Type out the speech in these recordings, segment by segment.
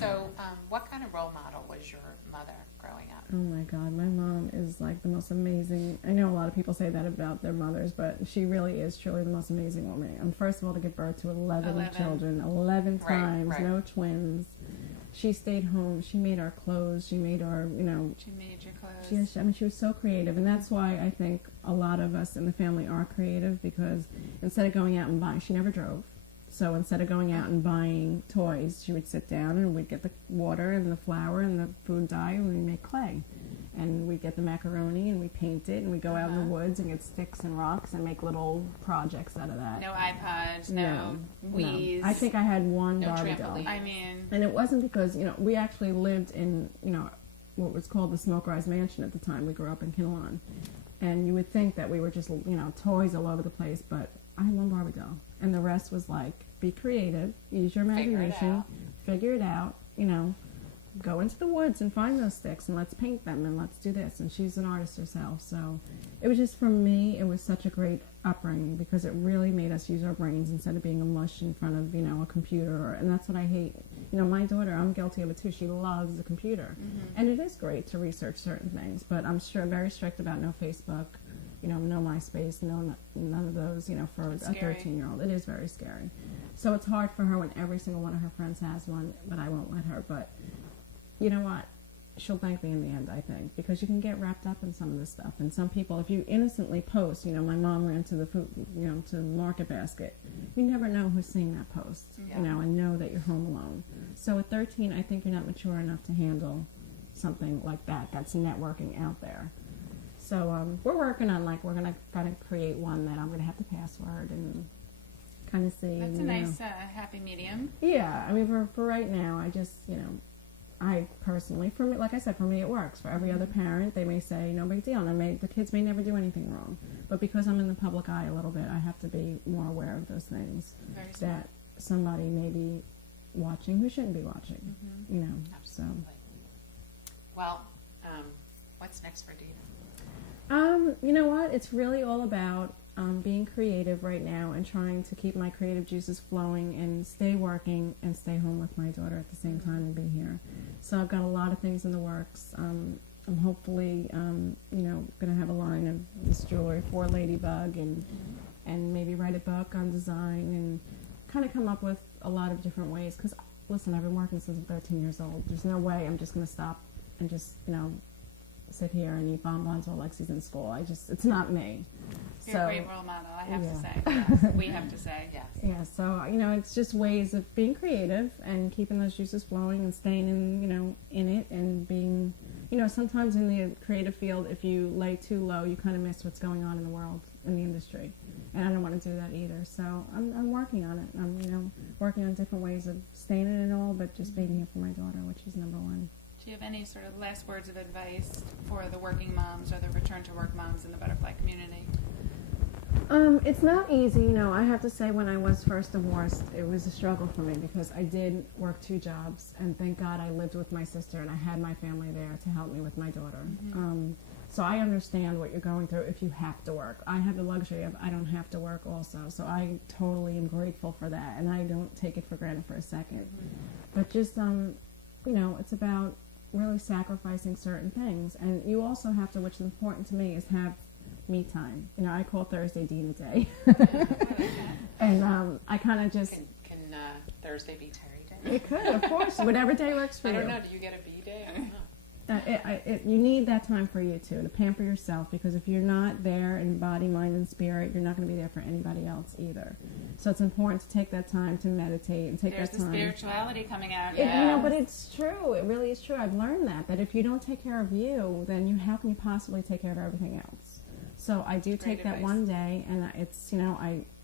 So, what kind of role model was your mother growing up? Oh my God, my mom is like the most amazing. I know a lot of people say that about their mothers, but she really is truly the most amazing woman. And first of all, to give birth to 11 children, 11 times, right. no twins. She stayed home. She made our clothes. She made our, She made your clothes. She was so creative. And that's why I think a lot of us in the family are creative, because instead of going out and buying, she never drove. So instead of going out and buying toys, she would sit down and we'd get the water and the flour and the food dye and we'd make clay. And we'd get the macaroni and we'd paint it and we'd go out in the woods and get sticks and rocks and make little projects out of that. No iPods, no Wii's. I think I had one no Barbie trampoline. doll. I mean... And it wasn't because, we actually lived in, what was called the Smoke Rise Mansion at the time. We grew up in Kinnelon. And you would think that we were just, toys all over the place, but I had one Barbie doll. And the rest was like, be creative, use your imagination, figure it out, go into the woods and find those sticks and let's paint them and let's do this. And she's an artist herself. So it was just, for me, it was such a great upbringing because it really made us use our brains instead of being a mush in front of, a computer. And that's what I hate. My daughter, I'm guilty of it too. She loves the computer. And it is great to research certain things, but I'm very strict about no Facebook, no MySpace, none of those, for a 13-year-old. It is very scary. So it's hard for her when every single one of her friends has one, but I won't let her. But you know what? She'll thank me in the end, I think, because you can get wrapped up in some of this stuff. And some people, if you innocently post, my mom ran to the food, to the market basket, you never know who's seeing that post, and know that you're home alone. So at 13, I think you're not mature enough to handle something like that. That's networking out there. So we're working on, we're going to try to create one that I'm going to have the password and kind of see. That's a nice happy medium. Yeah, I mean, for right now, I just, I personally, for me, like I said, for me it works. For every other parent, they may say, no big deal. And the kids may never do anything wrong. But because I'm in the public eye a little bit, I have to be more aware of those things. Very smart. That somebody may be watching who shouldn't be watching, Absolutely. So. Well, what's next for Dina? You know what? It's really all about being creative right now and trying to keep my creative juices flowing and stay working and stay home with my daughter at the same time and be here. So I've got a lot of things in the works. I'm hopefully, going to have a line of this jewelry for Ladybug and maybe write a book on design and kind of come up with a lot of different ways. Because, listen, I've been working since I'm 13 years old. There's no way I'm just going to stop and just, sit here and eat bonbons while Lexi's in school. It's not me. You're a great role model, I have to say. Yes. We have to say, yes. Yeah, so, it's just ways of being creative and keeping those juices flowing and staying in it and being, sometimes in the creative field, if you lay too low, you kind of miss what's going on in the world, in the industry. And I don't want to do that either. So I'm working on it. I'm, working on different ways of staying in it all, but just being here for my daughter, which is number one. Do you have any sort of last words of advice for the working moms or the return to work moms in the butterfly community? It's not easy, I have to say when I was first divorced, it was a struggle for me because I did work 2 jobs and thank God I lived with my sister and I had my family there to help me with my daughter. So I understand what you're going through if you have to work. I have the luxury of I don't have to work also, so I totally am grateful for that and I don't take it for granted for a second. But just, it's about really sacrificing certain things. And you also have to, which is important to me, is have me time. I call Thursday Dina Day. And I kind of just... Can Thursday be Terry Day? It could, of course. Whatever day works for you. I don't know. Do you get a B day? I don't know. You need that time for you too, to pamper yourself, because if you're not there in body, mind, and spirit, you're not going to be there for anybody else either. So it's important to take that time to meditate and take There's that time. There's the spirituality coming out. But it's true. It really is true. I've learned that if you don't take care of you, then how can you possibly take care of everything else? So I do take that one day, and it's,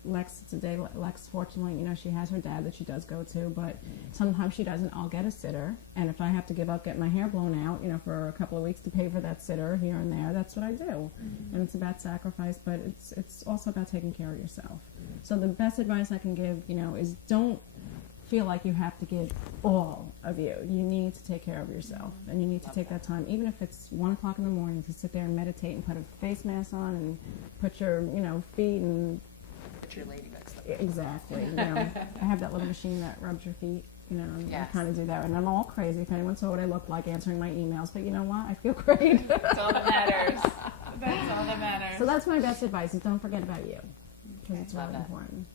Lex today, Lex, fortunately, she has her dad that she does go to, but sometimes she doesn't. I'll get a sitter, and if I have to give up getting my hair blown out, for a couple of weeks to pay for that sitter here and there, that's what I do. And it's about sacrifice, but it's also about taking care of yourself. So the best advice I can give, is don't feel like you have to give all of you. You need to take care of yourself, and you need to take that time, even if it's 1 o'clock in the morning, to sit there and meditate and put a face mask on and put your, feet and Put your ladybug stuff. exactly. I have that little machine that rubs your feet. You know, and Yes. I kind of do that. And I'm all crazy if anyone saw what I look like answering my emails. But you know what? I feel great. That's all that matters. That's all that matters. So that's my best advice is don't forget about you. Because it's Love really that. important.